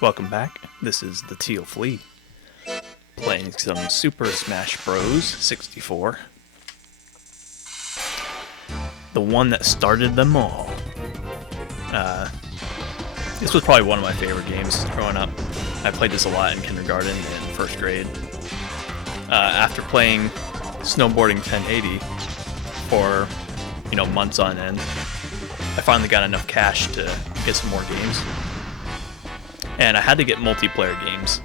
Welcome back. This is the Teal Flea, playing some Super Smash Bros. 64. The one that started them all. This was probably one of my favorite games growing up. I played this a lot in kindergarten and first grade. After playing Snowboarding 1080 for, months on end, I finally got enough cash to get some more games. And I had to get multiplayer games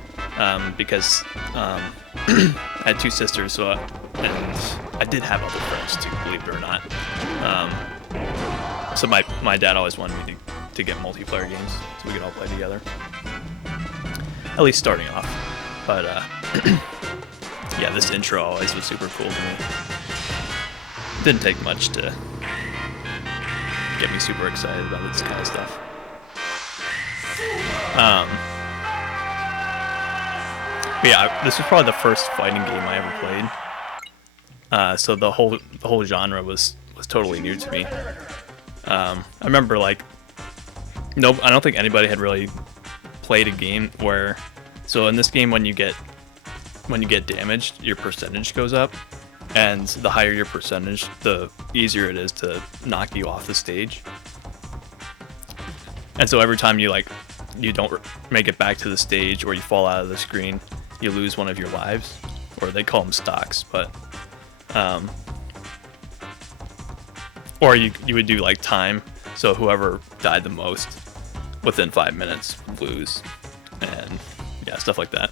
because I had two sisters, and I did have other friends too, believe it or not. So my dad always wanted me to get multiplayer games so we could all play together. At least starting off. But yeah, this intro always was super cool to me. Didn't take much to get me super excited about this kind of stuff. But yeah, this was probably the first fighting game I ever played. So the whole genre was totally new to me. I remember I don't think anybody had really played a game where, so in this game when you get damaged, your percentage goes up, and the higher your percentage, the easier it is to knock you off the stage. And so every time you don't make it back to the stage or you fall out of the screen, you lose one of your lives, or they call them stocks, but or you would do time, so whoever died the most within 5 minutes would lose, and yeah, stuff like that.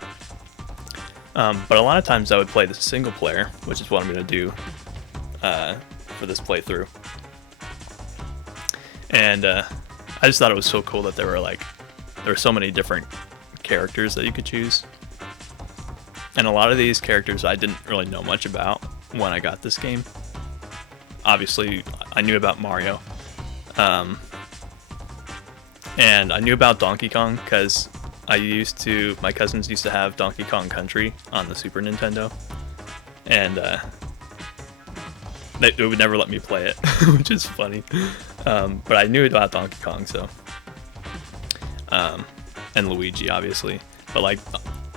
But a lot of times I would play the single player, which is what I'm going to do for this playthrough. And I just thought it was so cool that there were so many different characters that you could choose. And a lot of these characters I didn't really know much about when I got this game. Obviously, I knew about Mario. And I knew about Donkey Kong because my cousins used to have Donkey Kong Country on the Super Nintendo. And they would never let me play it, which is funny. But I knew about Donkey Kong, so. And Luigi, obviously. But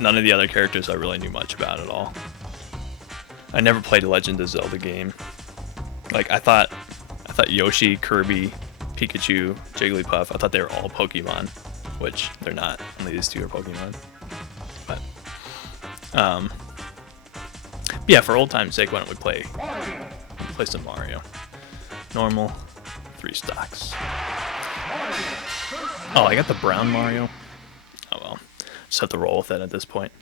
none of the other characters I really knew much about at all. I never played a Legend of Zelda game. I thought Yoshi, Kirby, Pikachu, Jigglypuff, I thought they were all Pokemon, which they're not. Only these two are Pokemon. But yeah, for old time's sake, why don't we play some Mario? Normal, 3 stocks. Oh, I got the brown Mario. Oh well, just have to roll with it at this point.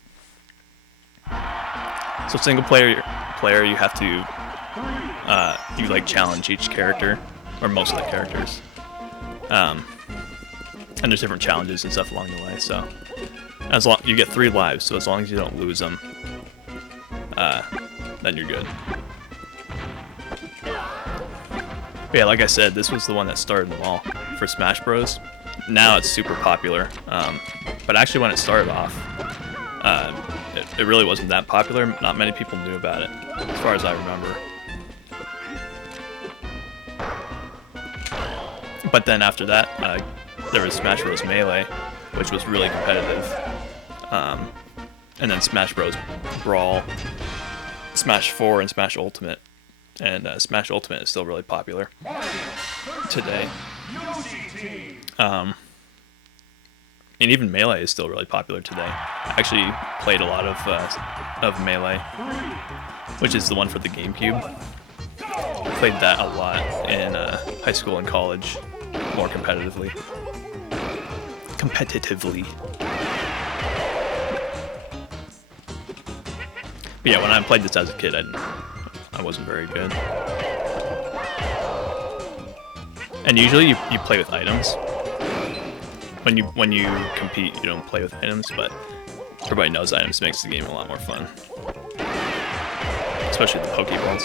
So single player, you have to you challenge each character, or most of the characters. And there's different challenges and stuff along the way. So as long you get 3 lives, so as long as you don't lose them, then you're good. But yeah, like I said, this was the one that started them all for Smash Bros. Now it's super popular, but actually when it started off, it really wasn't that popular. Not many people knew about it, as far as I remember. But then after that, there was Smash Bros. Melee, which was really competitive. And then Smash Bros. Brawl, Smash 4, and Smash Ultimate. And Smash Ultimate is still really popular today. And even Melee is still really popular today. I actually played a lot of Melee, which is the one for the GameCube. Played that a lot in high school and college, more competitively. But yeah, when I played this as a kid, I wasn't very good. And usually you play with items. When you compete, you don't play with items, but everybody knows items makes the game a lot more fun. Especially the Pokeballs.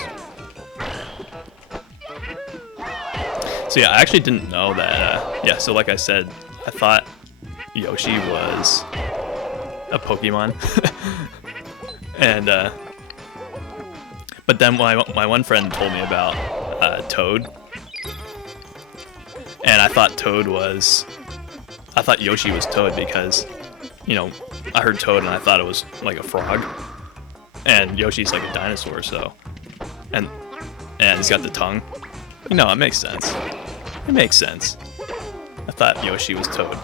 So yeah, I actually didn't know that, so like I said, I thought Yoshi was a Pokemon. And, but then my one friend told me about Toad. And I thought Yoshi was Toad because you know, I heard Toad and I thought it was like a frog, and Yoshi's like a dinosaur, so, and he's got the tongue. You know, it makes sense. It makes sense. I thought Yoshi was Toad.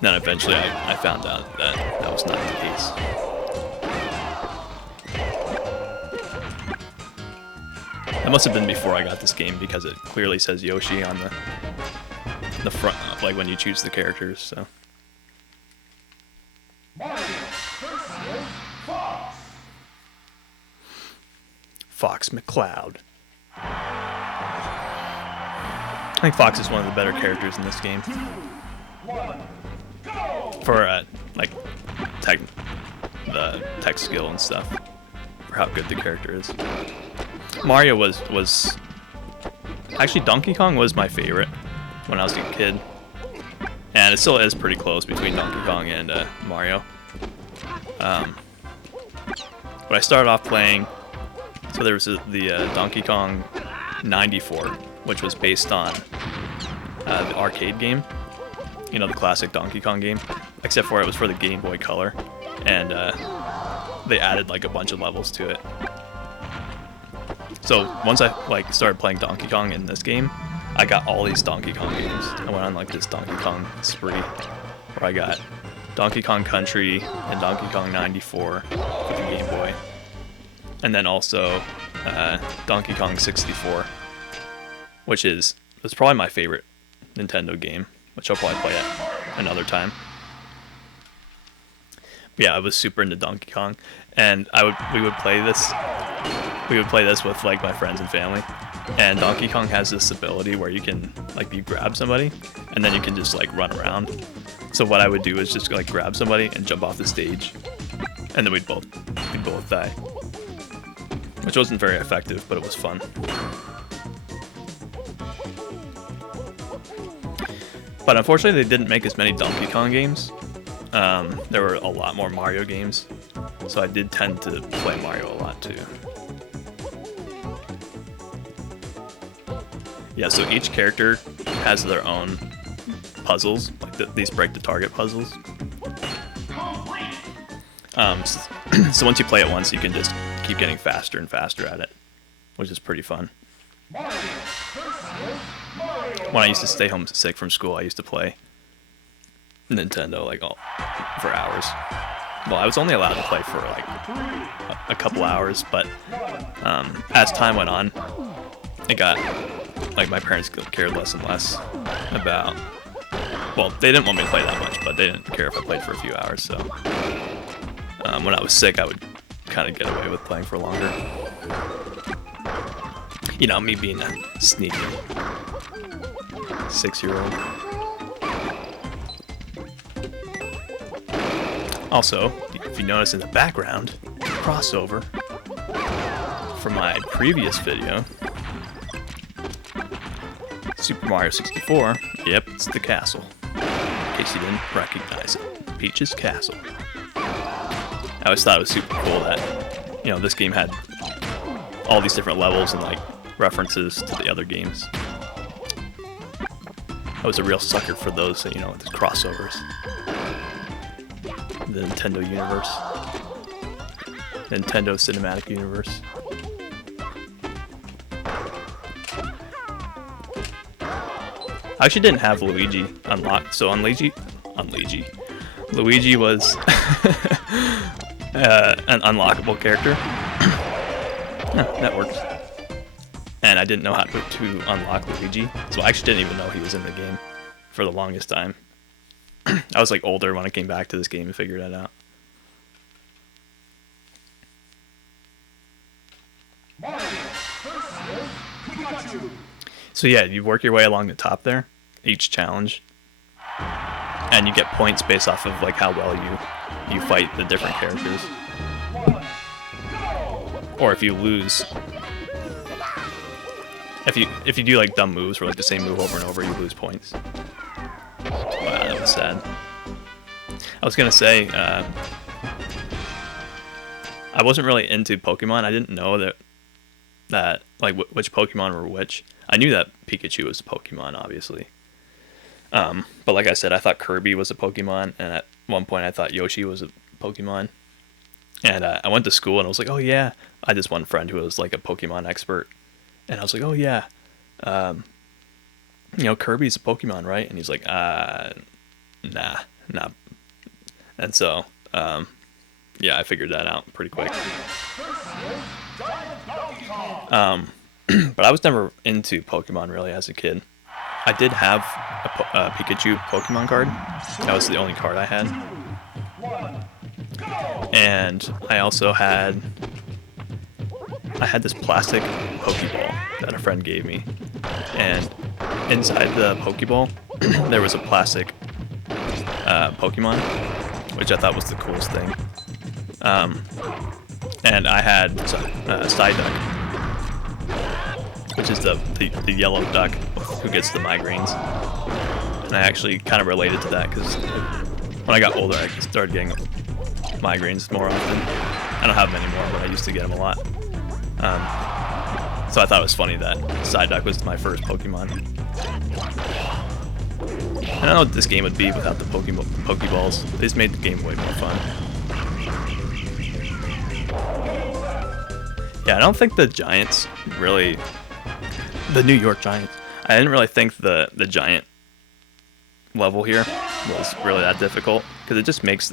Then eventually I found out that that was not the case. That must have been before I got this game because it clearly says Yoshi on the front, like when you choose the characters, so. Fox McCloud. I think Fox is one of the better characters in this game. For like the tech skill and stuff, for how good the character is. Mario was actually, Donkey Kong was my favorite when I was a kid, and it still is pretty close between Donkey Kong and Mario. But I started off playing, so there was the Donkey Kong 94, which was based on the arcade game, you know, the classic Donkey Kong game, except for it was for the Game Boy Color, and they added like a bunch of levels to it. So once I like started playing Donkey Kong in this game, I got all these Donkey Kong games. I went on like this Donkey Kong spree where I got Donkey Kong Country and Donkey Kong 94 for the Game Boy, and then also Donkey Kong 64, which is probably my favorite Nintendo game, which I'll probably play at another time. But yeah, I was super into Donkey Kong, and we would play this with like my friends and family. And Donkey Kong has this ability where you can like you grab somebody and then you can just like run around. So what I would do is just like grab somebody and jump off the stage, and then we'd both die, which wasn't very effective, but it was fun. But unfortunately, they didn't make as many Donkey Kong games. There were a lot more Mario games, so I did tend to play Mario a lot too. Yeah, so each character has their own puzzles, like these break the target puzzles. So once you play it once, you can just keep getting faster and faster at it, which is pretty fun. When I used to stay home sick from school, I used to play Nintendo like for hours. Well, I was only allowed to play for like a couple hours, but as time went on, it got like my parents cared less and less about. Well, they didn't want me to play that much, but they didn't care if I played for a few hours. So when I was sick, I would kind of get away with playing for longer. You know, me being a sneaky 6-year-old. Also, if you notice in the background, crossover from my previous video, Super Mario 64, yep, it's the castle. In case you didn't recognize it, Peach's Castle. I always thought it was super cool that, you know, this game had all these different levels and like references to the other games. I was a real sucker for those, you know, the crossovers. The Nintendo universe. Nintendo Cinematic Universe. I actually didn't have Luigi unlocked, so Luigi was an unlockable character. That works. And I didn't know how to unlock Luigi, so I actually didn't even know he was in the game for the longest time. I was like older when I came back to this game and figured that out. So yeah, you work your way along the top there, each challenge, and you get points based off of like how well you fight the different characters. Or if you lose, if you do like dumb moves or like the same move over and over, you lose points. Wow, that was sad. I was gonna say, I wasn't really into Pokemon. I didn't know that like which Pokemon were which. I knew that Pikachu was a Pokemon, obviously. But like I said, I thought Kirby was a Pokemon, and at one point I thought Yoshi was a Pokemon. And I went to school and I was like, oh yeah. I had this one friend who was like a Pokemon expert, and I was like, oh yeah, Kirby's a Pokemon, right? And he's like, nah, nah. And so, yeah, I figured that out pretty quick. But I was never into Pokemon really as a kid. I did have a Pikachu Pokemon card. That was the only card I had. And I also had this plastic Pokeball that a friend gave me. And inside the Pokeball, there was a plastic Pokemon, which I thought was the coolest thing. And I had Psyduck, which is the yellow duck who gets the migraines. And I actually kind of related to that because when I got older, I started getting migraines more often. I don't have them anymore, but I used to get them a lot. So I thought it was funny that Psyduck was my first Pokemon. I don't know what this game would be without the Pokeballs. They just made the game way more fun. Yeah, I don't think the Giants really... The New York Giants. I didn't really think the Giant level here was really that difficult, because it just makes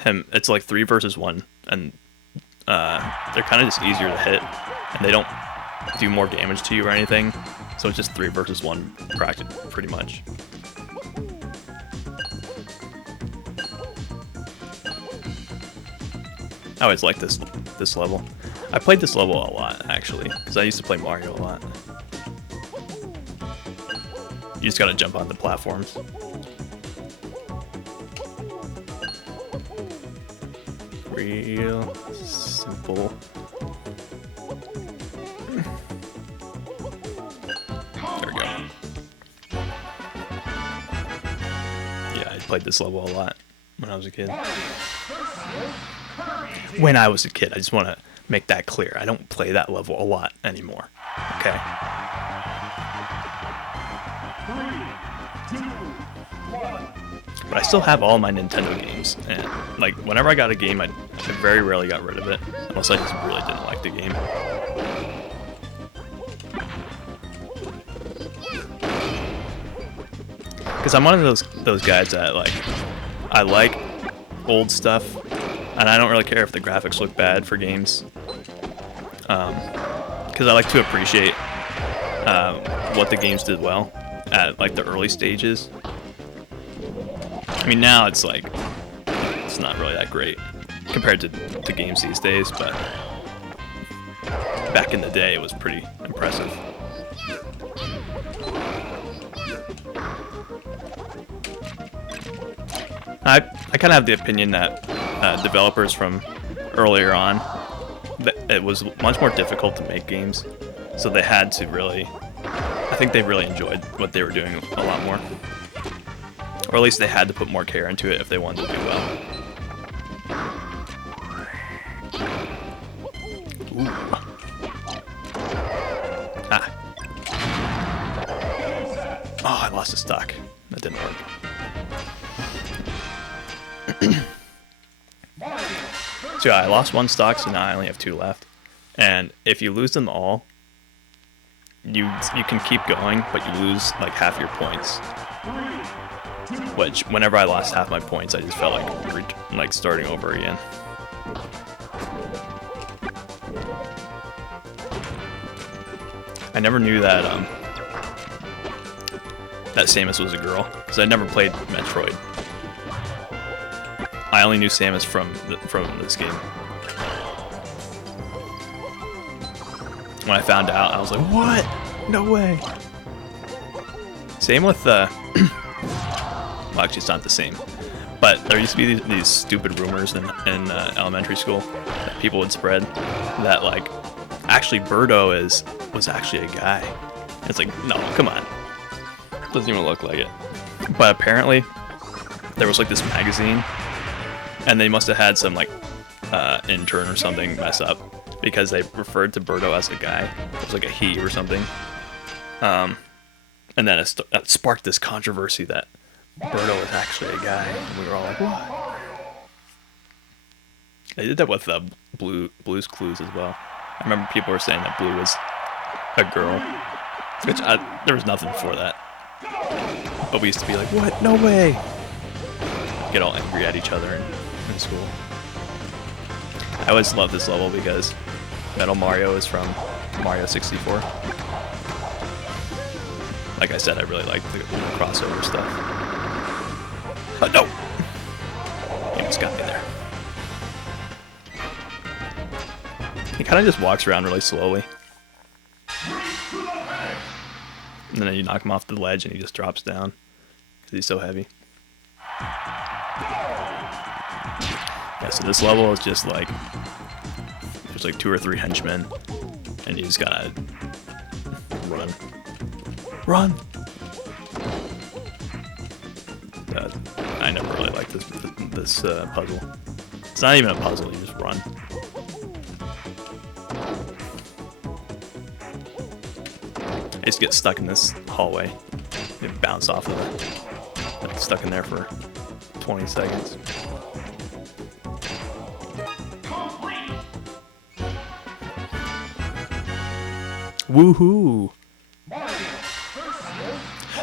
him... It's like 3 versus 1, and they're kind of just easier to hit, and they don't do more damage to you or anything, so it's just 3 versus 1 practice, pretty much. I always liked this level. I played this level a lot, actually, because I used to play Mario a lot. You just gotta jump on the platforms. Real simple. There we go. Yeah, I played this level a lot when I was a kid. When I was a kid, I just want to make that clear. I don't play that level a lot anymore. Okay? 3, 2, 1. But I still have all my Nintendo games, and like whenever I got a game, I very rarely got rid of it, unless I just really didn't like the game. Because I'm one of those guys that I like old stuff, and I don't really care if the graphics look bad for games. Because I like to appreciate what the games did well at like the early stages. I mean, now it's like it's not really that great compared to games these days, but back in the day it was pretty impressive. I kind of have the opinion that developers from earlier on, it was much more difficult to make games, so they had to really, I think they really enjoyed what they were doing a lot more. Or at least they had to put more care into it if they wanted to do well. Ooh. Ah. Oh, I lost a stock. That didn't work. So yeah, I lost 1 stock, so now I only have 2 left. And if you lose them all, you can keep going, but you lose like half your points. Which, whenever I lost half my points, I just felt like starting over again. I never knew that that Samus was a girl, because I never played Metroid. I only knew Samus from this game. When I found out, I was like, "What? No way!" Same with well, actually, it's not the same. But there used to be these stupid rumors in elementary school that people would spread that like actually Birdo was actually a guy. It's like, no, come on, doesn't even look like it. But apparently, there was like this magazine. And they must have had some like intern or something mess up, because they referred to Birdo as a guy. It was like a he or something. And then it sparked this controversy that Birdo was actually a guy, and we were all like, what? They did that with Blue's Clues as well. I remember people were saying that Blue was a girl, which there was nothing for that. But we used to be like, what? No way! Get all angry at each other in school. I always loved this level because Metal Mario is from Mario 64. Like I said, I really like the crossover stuff. But no! He almost got me there. He kind of just walks around really slowly. And then you knock him off the ledge and he just drops down. Because he's so heavy. Yeah, so this level is just like... There's like 2 or 3 henchmen. And you just gotta... run. Run! I never really liked this puzzle. It's not even a puzzle, you just run. I used to get stuck in this hallway. It bounce off of it. Like stuck in there for 20 seconds. Woohoo!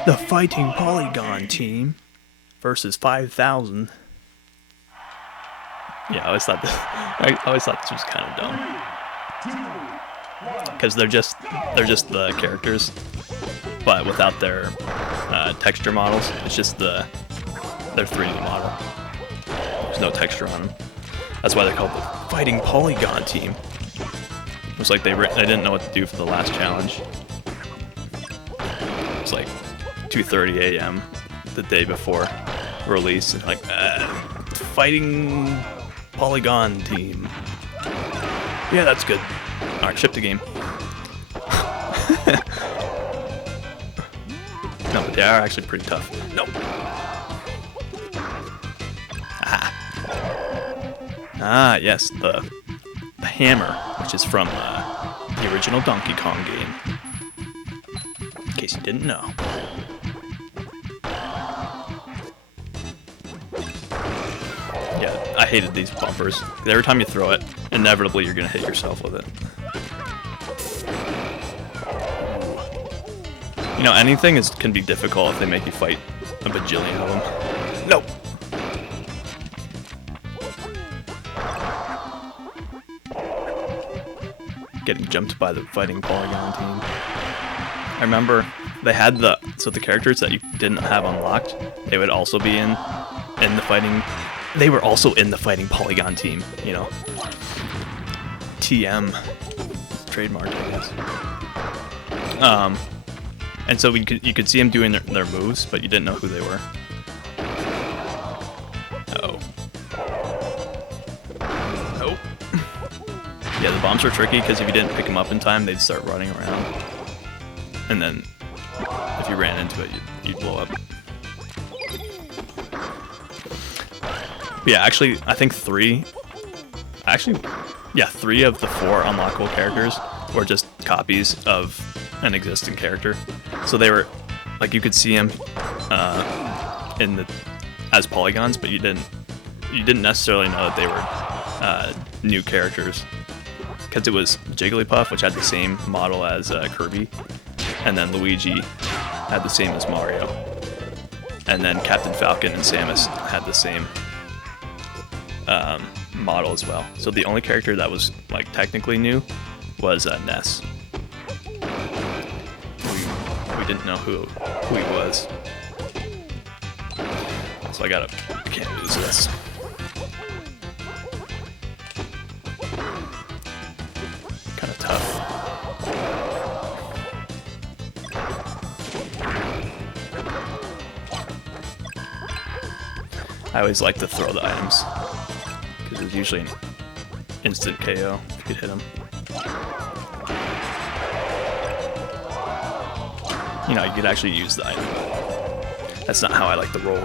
The Fighting Polygon team versus 5,000. Yeah, I always thought this was kind of dumb. Because they're just the characters, but without their texture models. It's just their 3D model. There's no texture on them. That's why they're called the Fighting Polygon team. It was like they didn't know what to do for the last challenge. It's like 2:30 a.m. the day before release, and like Fighting Polygon team. Yeah, that's good. All right, ship the game. No, but they are actually pretty tough. No. Ah, yes, the hammer, which is from the original Donkey Kong game. In case you didn't know. Yeah, I hated these bumpers. Every time you throw it, inevitably you're gonna hit yourself with it. You know, anything can be difficult if they make you fight a bajillion of them. Nope. Getting jumped by the Fighting Polygon team. I remember they had the characters that you didn't have unlocked, they would also be in the fighting. They were also in the Fighting Polygon team, you know. TM. Trademark, I guess. And so you could see them doing their moves, but you didn't know who they were. Uh-oh. Oh. Yeah, the bombs are tricky because if you didn't pick them up in time, they'd start running around. And then if you ran into it, you'd blow up. But yeah, actually, I think 3 of the 4 unlockable characters were just copies of an existing character. So they were, like, you could see them as polygons, but you didn't necessarily know that they were new characters. Because it was Jigglypuff, which had the same model as Kirby, and then Luigi had the same as Mario, and then Captain Falcon and Samus had the same model as well. So the only character that was like technically new was Ness. We didn't know who he was, so I can't lose this. Kind of tough. I always like to throw the items because it's usually an instant KO if you could hit them. You know, you could actually use the item. That's not how I like to roll.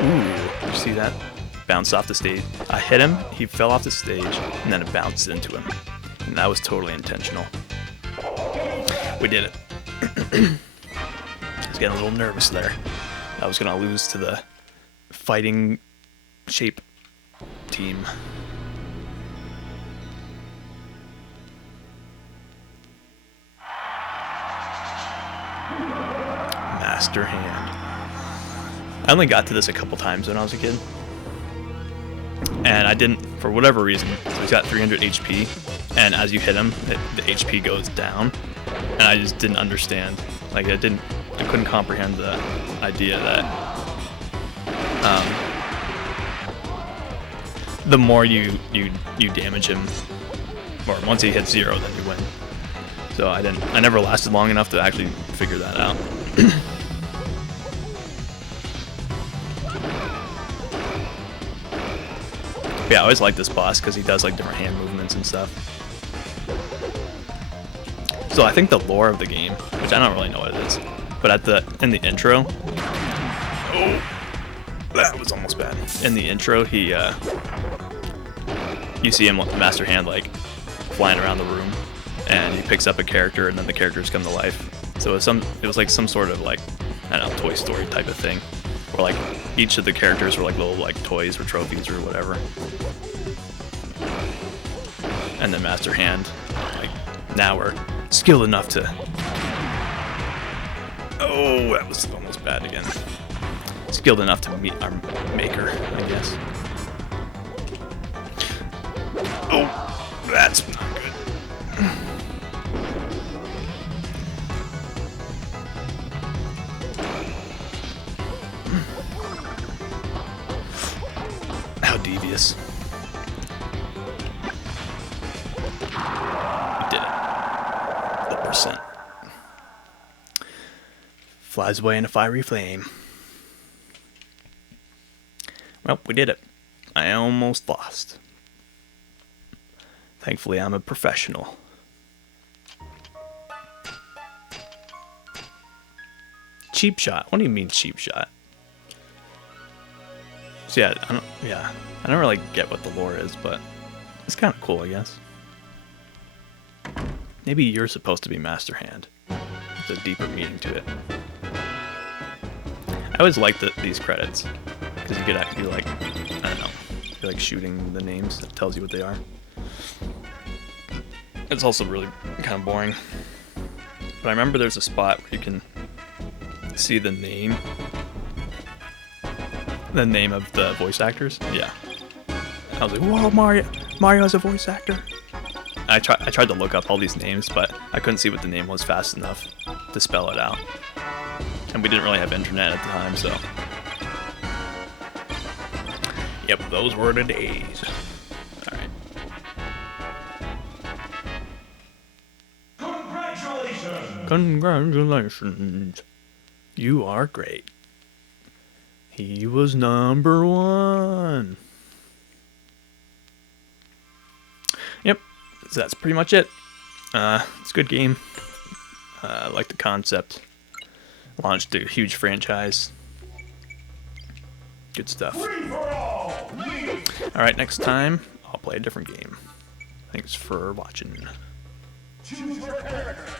Ooh, did you see that? bounced off the stage. I hit him, he fell off the stage, and then it bounced into him. And that was totally intentional. We did it. I was getting a little nervous there. I was going to lose to the fighting shape team. Master Hand. I only got to this a couple times when I was a kid. And I didn't, for whatever reason, he's got 300 HP, and as you hit him, the HP goes down, and I just didn't understand. Like, I couldn't comprehend the idea that the more you damage him, or once he hits 0, then you win. So I never lasted long enough to actually figure that out. Yeah, I always like this boss because he does like different hand movements and stuff. So I think the lore of the game, which I don't really know what it is, but in the intro, oh, that was almost bad. In the intro, you see him with the Master Hand like flying around the room, and he picks up a character, and then the characters come to life. So it was like some sort of like, I don't know, Toy Story type of thing, where like each of the characters were like little like toys or trophies or whatever. And then Master Hand, like, now we're skilled enough to... Oh, that was almost bad again. Skilled enough to meet our maker, I guess. Oh, that's not good. How devious. Flies away in a fiery flame. Well, we did it. I almost lost. Thankfully, I'm a professional. Cheap shot? What do you mean cheap shot? So yeah, I don't really get what the lore is, but it's kind of cool, I guess. Maybe you're supposed to be Master Hand. There's a deeper meaning to it. I always like these credits because you get actually like, I don't know, you're like shooting the names. It tells you what they are. It's also really kind of boring. But I remember there's a spot where you can see the name of the voice actors. Yeah. I was like, whoa, Mario has a voice actor. I tried to look up all these names, but I couldn't see what the name was fast enough to spell it out. And we didn't really have internet at the time, so... Yep, those were the days. Alright. Congratulations! Congratulations. You are great. He was number 1. Yep, so that's pretty much it. It's a good game. I like the concept. Launched a huge franchise. Good stuff. Alright, next time, I'll play a different game. Thanks for watching. Choose your character.